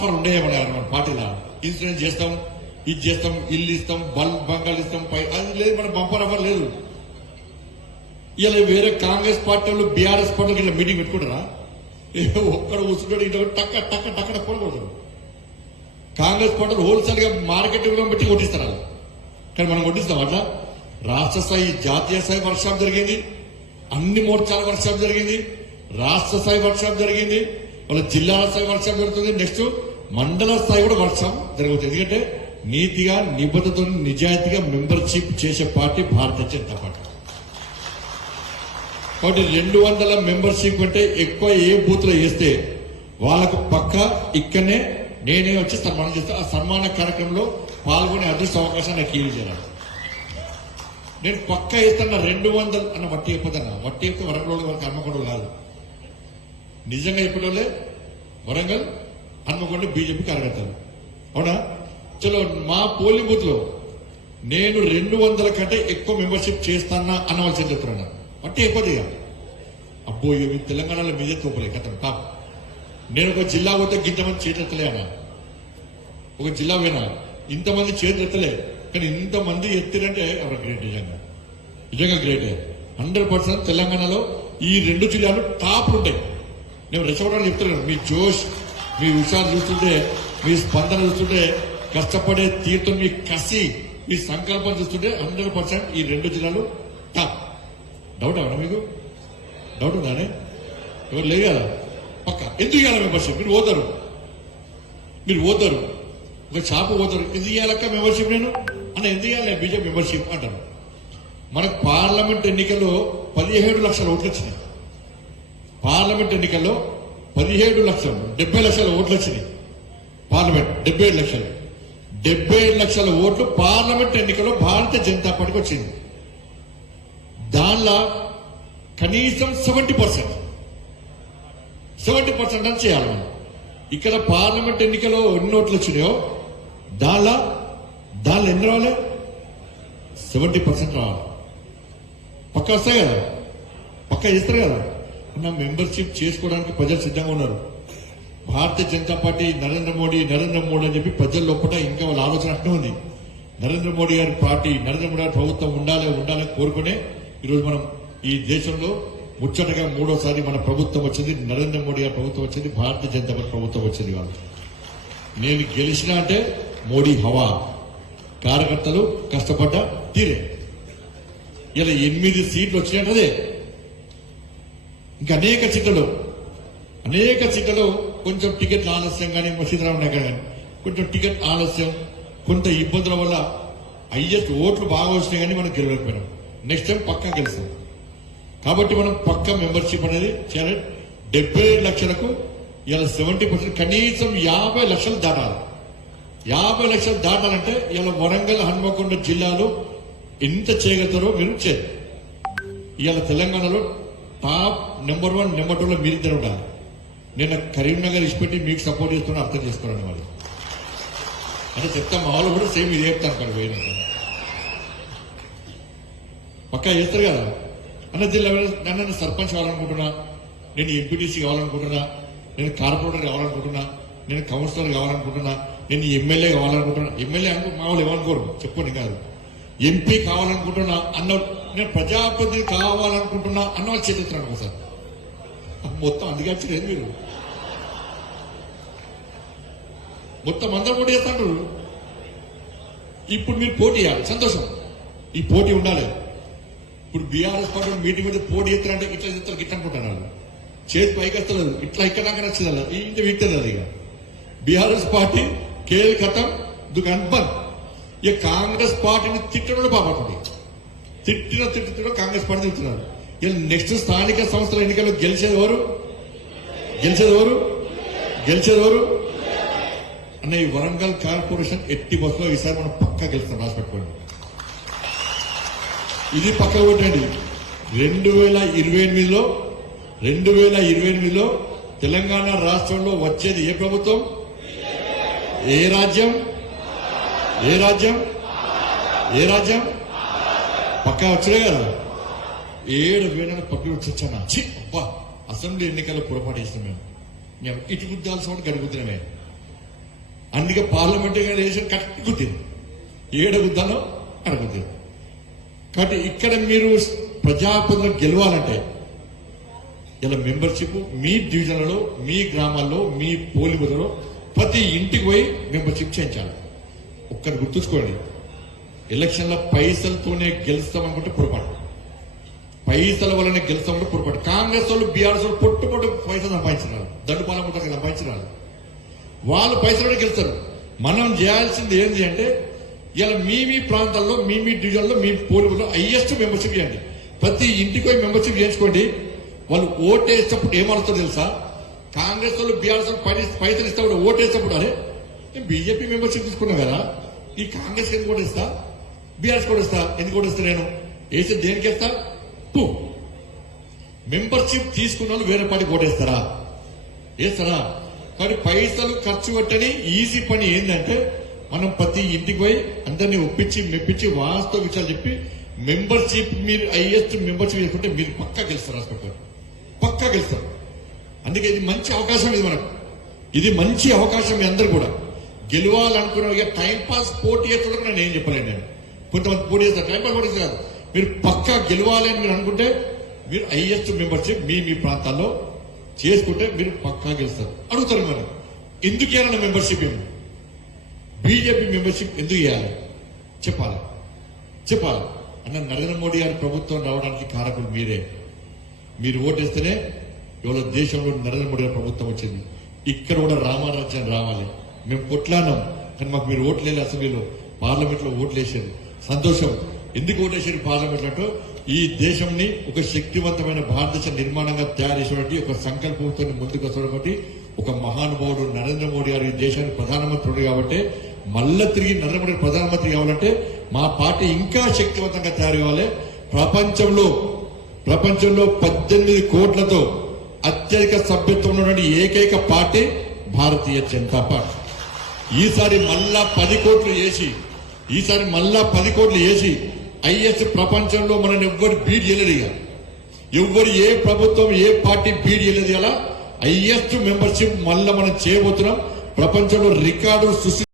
Offer ఉండేయమన్నారు మన పార్టీలో. Insurance చేస్తాం, ఇది చేస్తాం, ఇల్లు ఇస్తాం, బంగాలు ఇస్తాం, అది లేదు, మన బంపర్ ఆఫర్ లేదు. ఇలా వేరే కాంగ్రెస్ పార్టీ వాళ్ళు బీఆర్ఎస్ పార్టీ ఇలా మీటింగ్ పెట్టుకుంటారా? ఒక్కడ కూర్చుంటాడు, ఇటు టక్క టక్క టక్కడ కొనకూడదు. కాంగ్రెస్ పార్టీ హోల్సేల్ గా మార్కెట్ పెట్టి కొట్టిస్తారు. కానీ మనం కొట్టిస్తాం అట్లా? రాష్ట్ర స్థాయి, జాతీయ స్థాయి వర్క్షాప్ జరిగింది, అన్ని మోర్చాల వర్క్షాప్ జరిగింది, రాష్ట్ర స్థాయి వర్క్షాప్ జరిగింది, వాళ్ళ జిల్లాల స్థాయి వర్క్షాప్ జరుగుతుంది, నెక్స్ట్ మండల స్థాయి కూడా వర్క్షాప్ జరుగుతుంది. ఎందుకంటే నీతిగా, నిబద్ధతతో, నిజాయితీగా మెంబర్షిప్ చేసే పార్టీ భారతీయ జనతా పార్టీ. కాబట్టి 200 మెంబర్షిప్ అంటే ఎక్కువ ఏ బూత్ లో వేస్తే వాళ్ళకు పక్క ఇక్కడనే నేనే వచ్చి సన్మానం చేస్తా. ఆ సన్మాన కార్యక్రమంలో పాల్గొనే అదృష్ట అవకాశం నాకు చేయాలి. నేను పక్క వేస్తున్నా 200 అన్న వట్టి చెప్పదన్నా. వట్టి చెప్తే వరంగల్ వారికి హన్మకొండలు కాదు, నిజంగా చెప్పేటోళ్ళే వరంగల్ హన్మకొండ బీజేపీ కార్యకర్తలు. అవునా? చలో, మా పోలింగ్ బూత్ లో నేను 200 కంటే ఎక్కువ మెంబర్షిప్ చేస్తానా అన్నవలసి చెప్తున్నా. వట్టి చెప్పదు ఇక. అబ్బో, ఇవి తెలంగాణలో మీదే తోపలే కథం టాప్. నేను ఒక జిల్లా పోతే ఇంతమంది చేతులెత్తలే అన్న. ఒక జిల్లా పోయినా ఇంతమంది చేతులు ఎత్తలే, కానీ ఇంతమంది ఎత్తిరంటే ఎవరు గ్రేట్. నిజంగా గ్రేటే. 100% తెలంగాణలో ఈ 2 జిల్లాలు టాప్లు ఉంటాయి. నేను రెచ్చగొట్టాలని చెప్తున్నాను. మీ జోష్, మీ హుషారు చూస్తుంటే, మీ స్పందన చూస్తుంటే, కష్టపడే తీర్థం, మీ కసి, మీ సంకల్పం చూస్తుంటే 100% ఈ 2 జిల్లాలు టాప్. డౌట్ అవునా మీకు? డౌట్ ఉందానే? ఎవరు లేదు కదా? పక్క ఎందుకు ఇవ్వాలి మెంబర్షిప్? మీరు పోతారు, ఒక షాపు పోతారు, ఎందుకు ఇవ్వాలక్క మెంబర్షిప్ నేను అన్న? ఎందుకు ఇవ్వాలి బీజేపీ మెంబర్షిప్ అంటారు. మనకు పార్లమెంట్ ఎన్నికల్లో 17 లక్షల ఓట్లు వచ్చినాయి. పార్లమెంట్ ఎన్నికల్లో 17 లక్షలు, 70 లక్షల ఓట్లు వచ్చినాయి. పార్లమెంట్ 77 లక్షలు, 77 లక్షల ఓట్లు పార్లమెంట్ ఎన్నికల్లో భారతీయ జనతా పార్టీకి వచ్చింది. దానిలో కనీసం 70% అని చేయాలి మనం. ఇక్కడ పార్లమెంట్ ఎన్నికల్లో ఎన్ని ఓట్లు వచ్చినాయో దానిలో ఎన్ని రావాలి? 70% రావాలి. పక్క వస్తాయి కదా, పక్క చేస్తారు కదా. నా మెంబర్షిప్ చేసుకోవడానికి ప్రజలు సిద్ధంగా ఉన్నారు. భారతీయ జనతా పార్టీ నరేంద్ర మోడీ అని చెప్పి ప్రజల లోపల ఇంకా వాళ్ళ ఆలోచన అట్నే ఉంది. నరేంద్ర మోడీ గారి పార్టీ, నరేంద్ర మోడీ గారి ప్రభుత్వం ఉండాలని కోరుకునే ఈరోజు మనం ఈ దేశంలో ముచ్చటగా 3వసారి మన ప్రభుత్వం వచ్చింది. నరేంద్ర మోడీ గారి ప్రభుత్వం వచ్చింది, భారతీయ జనతా పార్టీ ప్రభుత్వం వచ్చింది. వాళ్ళు నేను గెలిచినా అంటే మోడీ హవా, కార్యకర్తలు కష్టపడ్డ తీరే. ఇలా 8 సీట్లు వచ్చినట్టే. ఇంకా అనేక సీట్లలో కొంచెం టికెట్ ఆలస్యం కానీ, సీతారామన్ నగర్ కానీ కొంచెం టికెట్ ఆలస్యం, కొంత ఇబ్బందుల వల్ల హైయెస్ట్ ఓట్లు బాగా వచ్చినాయి కానీ మనం గెలవకపోయినాం. నెక్స్ట్ టైం పక్కా గెలుస్తాం. కాబట్టి మనం పక్క మెంబర్షిప్ అనేది చేయాలి. 77 లక్షలకు ఇలా 70%, కనీసం 50 లక్షలు దాటాలి. 50 లక్షలు దాటాలంటే ఇలా వరంగల్, హన్మకొండ జిల్లాలో ఎంత చేయగలుగుతారో మీరు చేయాలి. ఇవాళ తెలంగాణలో టాప్ నెంబర్ 1, నెంబర్ 2లో మీరిద్దరు ఉండాలి. నేను కరీంనగర్ ఇచ్చిపెట్టి మీకు సపోర్ట్ చేస్తున్నా, అర్థం చేసుకోరండి వాళ్ళు అంటే చెప్తా. మా వాళ్ళు కూడా సేమ్ ఇది చెప్తాను అక్కడ పోయినాక. పక్కా చేస్తారు కదా అన్న. జిల్లా నన్ను సర్పంచ్ కావాలనుకుంటున్నా, నేను ఎంపీటీసీ కావాలనుకుంటున్నా, నేను కార్పొరేటర్ కావాలనుకుంటున్నా, నేను కౌన్సిలర్ కావాలనుకుంటున్నా, నేను ఎమ్మెల్యే కావాలనుకుంటున్నా. ఎమ్మెల్యే అనుకో, మా వాళ్ళు ఏమనుకోరు, చెప్పుకోండి కాదు. ఎంపీ కావాలనుకుంటున్నా అన్న, నేను ప్రజాప్రతినిధి కావాలనుకుంటున్నా అన్న వాళ్ళు చేతున్నారు ఒకసారి. మొత్తం అందుకే మీరు మొత్తం అందరూ పోటీ చేస్తాడు. ఇప్పుడు మీరు పోటీ చేయాలి, సంతోషం. ఈ పోటీ ఉండాలి. ఇప్పుడు బీఆర్ఎస్ పార్టీ మీటింగ్ మీద పోటీ చేస్తారంటే ఇట్లా చేస్తారు, గిట్ట అనుకుంటున్నారు. చేతి పైకి వస్తలేదు, ఇట్లా ఇక్కడ దాకా నచ్చదు. ఇంత వీక్తుంది అది. ఇక బీఆర్ఎస్ పార్టీ కేల్ ఖతం, దుకాన్ బంద్. ఇక కాంగ్రెస్ పార్టీని తిట్టడం బాగుంటుంది. తిట్టిన కాంగ్రెస్ పార్టీ తిడుతున్నారు. ఇలా నెక్స్ట్ స్థానిక సంస్థల ఎన్నికల్లో గెలిచేది ఎవరు అన్న? ఈ వరంగల్ కార్పొరేషన్ ఎట్టి బస్సులో ఈసారి మనం పక్కా గెలుస్తాం, రాసి పెట్టుకోండి. ఇది పక్క కొట్టండి. 2028లో తెలంగాణ రాష్ట్రంలో వచ్చేది ఏ ప్రభుత్వం? ఏ రాజ్యం? పక్కా వచ్చే కదా. 7 వేల పక్కన వచ్చానా? అబ్బా, అసెంబ్లీ ఎన్నికల్లో పొరపాటు చేసినాం మేము. ఇటు గుద్దాల్సిన వాడు గడి గుద్దినమే. అందుకే పార్లమెంటరీ రేషన్ కరెక్ట్ గుర్తింది, ఏడ గుద్దానో అక్కడ గుర్తింది. కాబట్టి ఇక్కడ మీరు ప్రజాప్రతినిధులు గెలవాలంటే ఇలా మెంబర్షిప్ మీ డివిజన్లలో, మీ గ్రామాల్లో, మీ పోలింగ్ బూత్లలో ప్రతి ఇంటికి పోయి మెంబర్షిప్ చేయించాలి. ఒక్కటి గుర్తుంచుకోండి, ఎలక్షన్ల పైసలతోనే గెలుస్తామనుకుంటే పొరపాటు, పైసల వల్లనే గెలుస్తామంటే పొరపాటు. కాంగ్రెస్ వాళ్ళు, బీఆర్ఎస్ వాళ్ళు పొట్టు పైసలు సంపాదించినారు, దండుపాలెం పుట్టక సంపాదించినారు, వాళ్ళు పైసలు గెలుస్తారు. మనం చేయాల్సింది ఏంటి అంటే ఇలా మీ ప్రాంతాల్లో, మీ డివిజన్లో, మీ పోలింగ్లో హైయెస్ట్ మెంబర్షిప్ చేయండి. ప్రతి ఇంటికి పోయి మెంబర్షిప్ చేయించుకోండి. వాళ్ళు ఓటేసేటప్పుడు ఏమవుతుందో తెలుసా, కాంగ్రెస్ వాళ్ళు, బీఆర్ఎస్ వాళ్ళు పైసలు ఇస్తా కూడా ఓటేసేటప్పుడు అరే నేను బీజేపీ మెంబర్షిప్ తీసుకున్నా కదా, ఈ కాంగ్రెస్ ఎందుకు ఓటేస్తా, బీఆర్ఎస్ కూడా ఇస్తా, ఎందుకు ఓటేస్తా, నేను వేస్తే దేనికి వేస్తా, టూ మెంబర్షిప్ తీసుకున్న వాళ్ళు వేరే పార్టీకి ఓటేస్తారా, వేస్తారా? కానీ పైసలు ఖర్చు పెట్టని ఈజీ పని ఏంటంటే మనం ప్రతి ఇంటికి పోయి అందరినీ ఒప్పించి మెప్పించి వాస్తవ విషయాలు చెప్పి మెంబర్షిప్, మీరు హైయెస్ట్ మెంబర్షిప్ చేసుకుంటే మీరు పక్కా గెలుస్తారు, హాస్పిటల్ పక్కా గెలుస్తారు. అందుకే ఇది మంచి అవకాశం, ఇది మనకు ఇది మంచి అవకాశం. మీ అందరు కూడా గెలవాలనుకున్న ఇక టైం పాస్ పోటీ చేస్తున్నప్పుడు నేను ఏం చెప్పలేను. నేను కొంతమంది పోటీ చేస్తారు, టైం పాస్ పోటీ కాదు, మీరు పక్కా గెలవాలి అని మీరు అనుకుంటే మీరు హైయెస్ట్ మెంబర్షిప్ మీ ప్రాంతాల్లో చేసుకుంటే మీరు పక్కా గెలుస్తారు. అడుగుతారు మరి ఎందుకు ఇవ్వాలన్న మెంబర్షిప్, ఏమి బీజేపీ మెంబర్షిప్ ఎందుకు ఇవ్వాలి చెప్పాలి అన్న. నరేంద్ర మోడీ గారి ప్రభుత్వం రావడానికి కారకులు మీరే. మీరు ఓటేస్తేనే ఇవాళ దేశంలో నరేంద్ర మోడీ గారి ప్రభుత్వం వచ్చింది. ఇక్కడ కూడా రామారాజ్యం రావాలి. మేము కొట్లాడినాం, కానీ మాకు మీరు ఓట్లేదు, అసెంబ్లీలో పార్లమెంట్ లో ఓట్లేసారు. సంతోషం. ఎందుకు ఓటేసారు పార్లమెంట్ అంటే ఈ దేశంని ఒక శక్తివంతమైన భారతదేశ నిర్మాణంగా తయారు చేసినటువంటి ఒక సంకల్పంతో ముందుకు వస్తున్నటువంటి ఒక మహానుభావుడు నరేంద్ర మోడీ గారు ఈ దేశానికి ప్రధానమంత్రి కాబట్టి మళ్ళా తిరిగి నరేంద్ర మోడీ ప్రధానమంత్రి కావాలంటే మా పార్టీ ఇంకా శక్తివంతంగా తయారు కావాలి. ప్రపంచంలో 18 కోట్లతో అత్యధిక సభ్యత్వం ఉన్నటువంటి ఏకైక పార్టీ భారతీయ జనతా పార్టీ. ఈసారి మళ్ళా 10 కోట్లు వేసి హైయెస్ట్ ప్రపంచంలో మనం ఎవ్వరు బీట్ చేయలేదు. ఇక ఎవ్వరు, ఏ ప్రభుత్వం, ఏ పార్టీ బీట్ చేయలేదు. అలా హైయెస్ట్ మెంబర్షిప్ మళ్ళా మనం చేయబోతున్నాం. ప్రపంచంలో రికార్డు సృష్టి